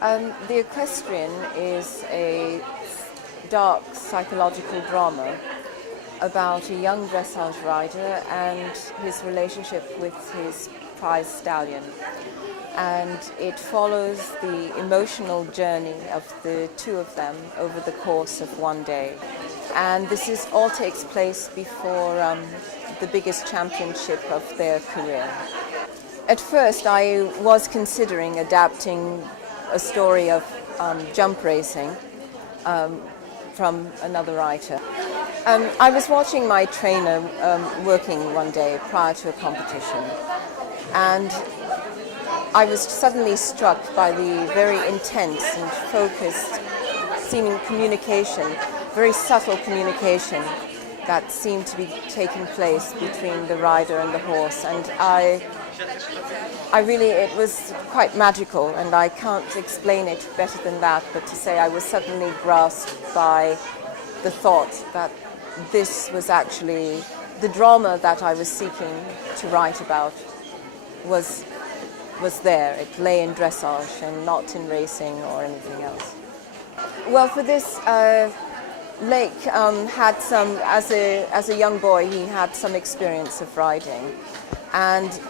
The Equestrian is a dark psychological drama about a young dressage rider and his relationship with his prize stallion. And it follows the emotional journey of the two of them over the course of one day. And this all takes place before the biggest championship of their career. At first, I was considering adapting a story of jump racing from another writer. I was watching my trainer working one day prior to a competition, and I was suddenly struck by the very intense and focused seeming communication, very subtle communication that seemed to be taking place between the rider and the horse. And it was quite magical, and I can't explain it better than that, but to say I was suddenly grasped by the thought that this was actually the drama that I was seeking to write about was there. It lay in dressage and not in racing or anything else. Well, for this, Lake had some, as a young boy, he had some experience of riding, and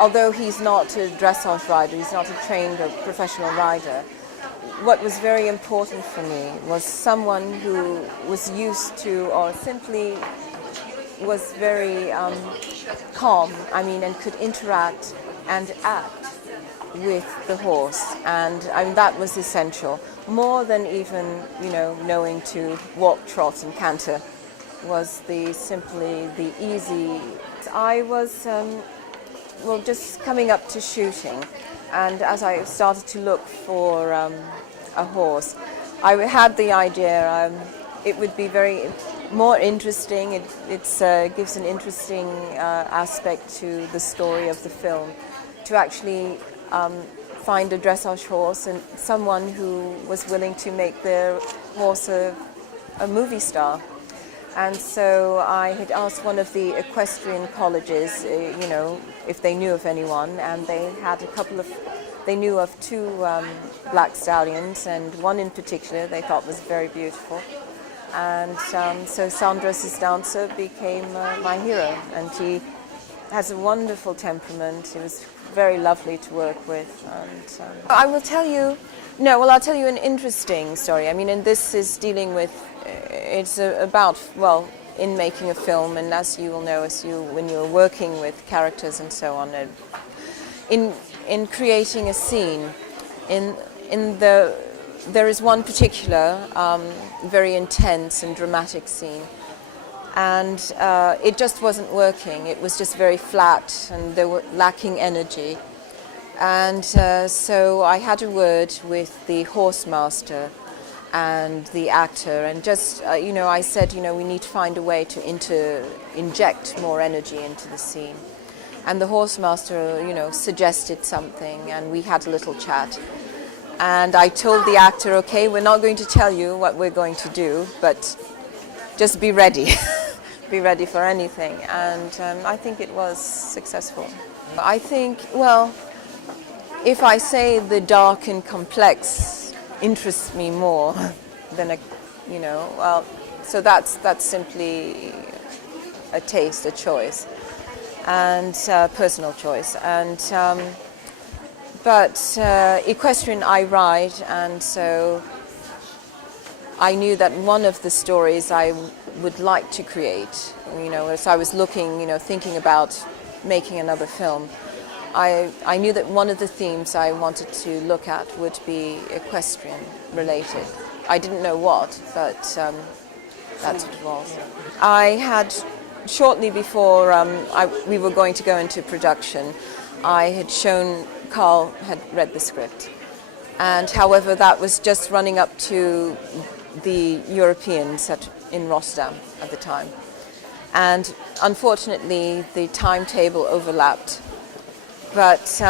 although he's not a dressage rider, he's not a trained or professional rider, what was very important for me was someone who was used to, or simply was very calm, and could interact and act with the horse, and that was essential. More than even, knowing to walk, trot, and canter, was simply the easy. I was just coming up to shooting, and as I started to look for a horse, I had the idea it would be more interesting. It gives an interesting aspect to the story of the film, to actually find a dressage horse and someone who was willing to make their horse a movie star. And so I had asked one of the equestrian colleges, if they knew of anyone, and they had they knew of two black stallions, and one in particular they thought was very beautiful. And so Sandra's dancer became my hero, and he has a wonderful temperament. He was very lovely to work with. And I'll tell you an interesting story. And this is dealing with, it's about, in making a film, and as you will know, when you're working with characters and so on, in creating a scene, there is one particular very intense and dramatic scene, and it just wasn't working. It was just very flat, and they were lacking energy. And so I had a word with the horsemaster and the actor, and just I said, we need to find a way to inject more energy into the scene. And the horsemaster, suggested something, and we had a little chat. And I told the actor, okay, we're not going to tell you what we're going to do, but just be ready. Be ready for anything. And I think it was successful. I think, if I say the dark and complex interests me more than so that's simply a taste, a choice, and personal choice. And but equestrian I ride, and so I knew that one of the stories I would like to create, as I was looking, thinking about making another film, I knew that one of the themes I wanted to look at would be equestrian related. I didn't know what, but that's what it was. I had, shortly before we were going to go into production, I had shown Carl had read the script, and however that was just running up to the Europeans in Rotterdam at the time, and unfortunately the timetable overlapped. But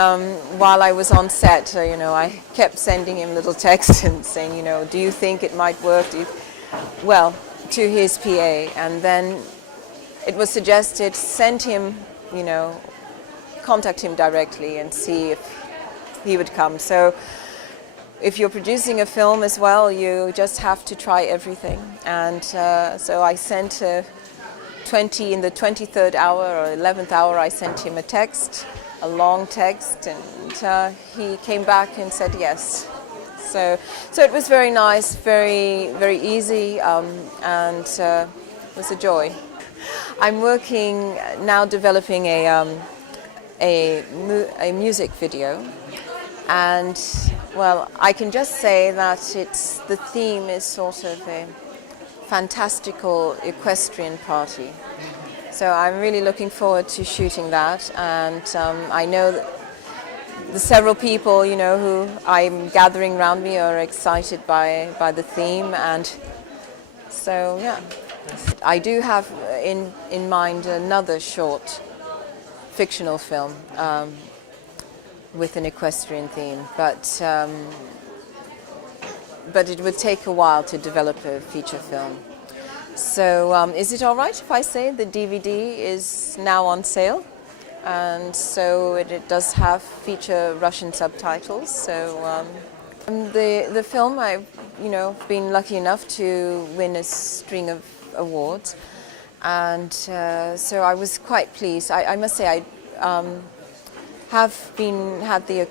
while I was on set, I kept sending him little texts and saying, do you think it might work? To his PA, and then it was suggested, send him, contact him directly and see if he would come. So if you're producing a film as well, you just have to try everything. And so I sent in the 23rd hour or 11th hour, I sent him a text, a long text, and he came back and said yes. So it was very nice, very, very easy, and it was a joy. I'm working now developing a music video, and well, I can just say that the theme is sort of a fantastical equestrian party. So I'm really looking forward to shooting that, and I know that the several people, who I'm gathering around me are excited by the theme, and so yeah. I do have in mind another short fictional film with an equestrian theme, but it would take a while to develop a feature film. So is it all right if I say the DVD is now on sale? And so it does have feature Russian subtitles. So the film, I've been lucky enough to win a string of awards, and so I was quite pleased. I must say I have had the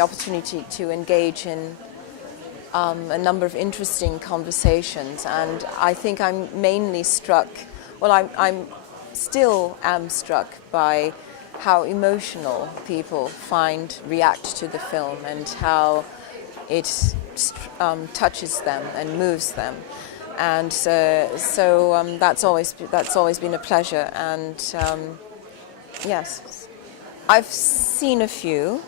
opportunity to engage in a number of interesting conversations, and I think I'm mainly struck. Well, I'm still am struck by how emotional people react to the film, and how it touches them and moves them, and so that's always been a pleasure. And yes, I've seen a few.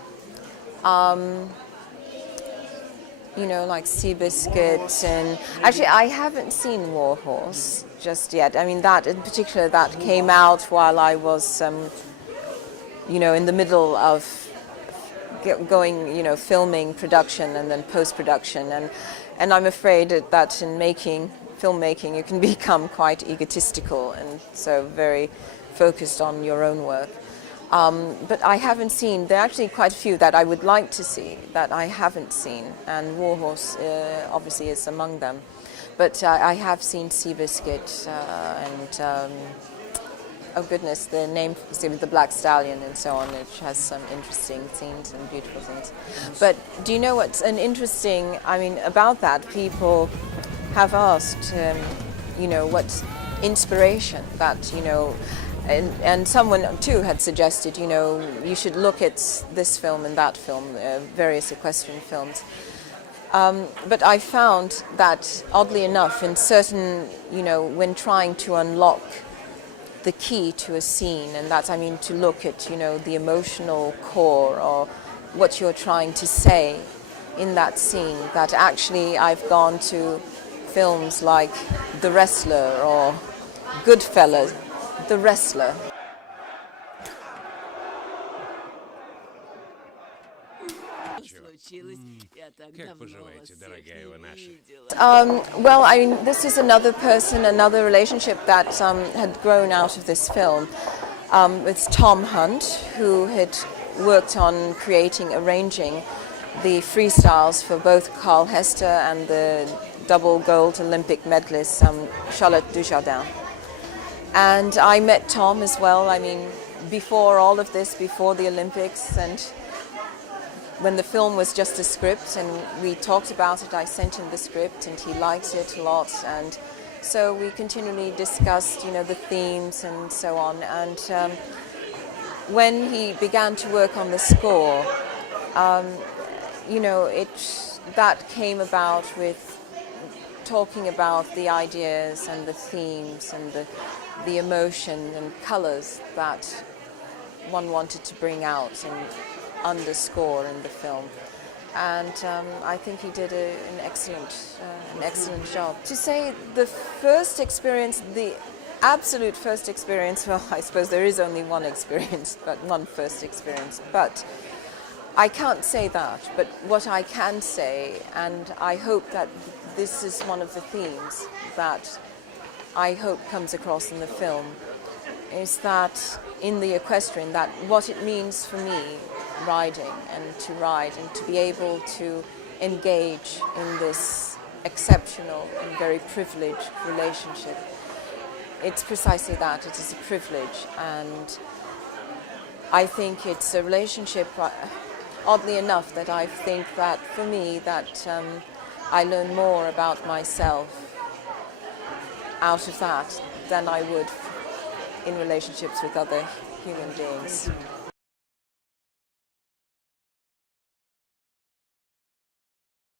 Like Seabiscuit, and actually I haven't seen Warhorse just yet. I mean, that in particular, that came out while I was, in the middle of going, filming, production, and then post-production, and I'm afraid that in filmmaking, you can become quite egotistical and so very focused on your own work. But I haven't seen, there are actually quite a few that I would like to see that I haven't seen, and Warhorse obviously is among them. But I have seen Seabiscuit and, oh goodness, the name, the Black Stallion and so on, which has some interesting scenes and beautiful things. But do you know what's interesting, about that? People have asked, what inspiration that, and someone too had suggested, you should look at this film and that film, various equestrian films. But I found that, oddly enough, in certain, when trying to unlock the key to a scene, and that's, to look at, the emotional core or what you're trying to say in that scene, that actually I've gone to films like The Wrestler or Goodfellas, The Wrestler. Well, this is another relationship that had grown out of this film. It's Tom Hunt, who had worked on arranging the freestyles for both Carl Hester and the double gold Olympic medalist Charlotte Dujardin. And I met Tom as well, before all of this, before the Olympics, and when the film was just a script and we talked about it, I sent him the script and he liked it a lot. And so we continually discussed, the themes and so on. And when he began to work on the score, that came about with talking about the ideas and the themes and the emotion and colors that one wanted to bring out and underscore in the film. And I think he did an excellent job. To say the first experience, the absolute first experience, well, I suppose there is only one experience, but one first experience, but I can't say that. But what I can say, and I hope that this is one of the themes that I hope comes across in the film, is that in the equestrian, that what it means for me riding and to ride and to be able to engage in this exceptional and very privileged relationship. It's precisely that, it is a privilege, and I think it's a relationship, oddly enough, that I think that for me that I learn more about myself out of that than I would in relationships with other human beings.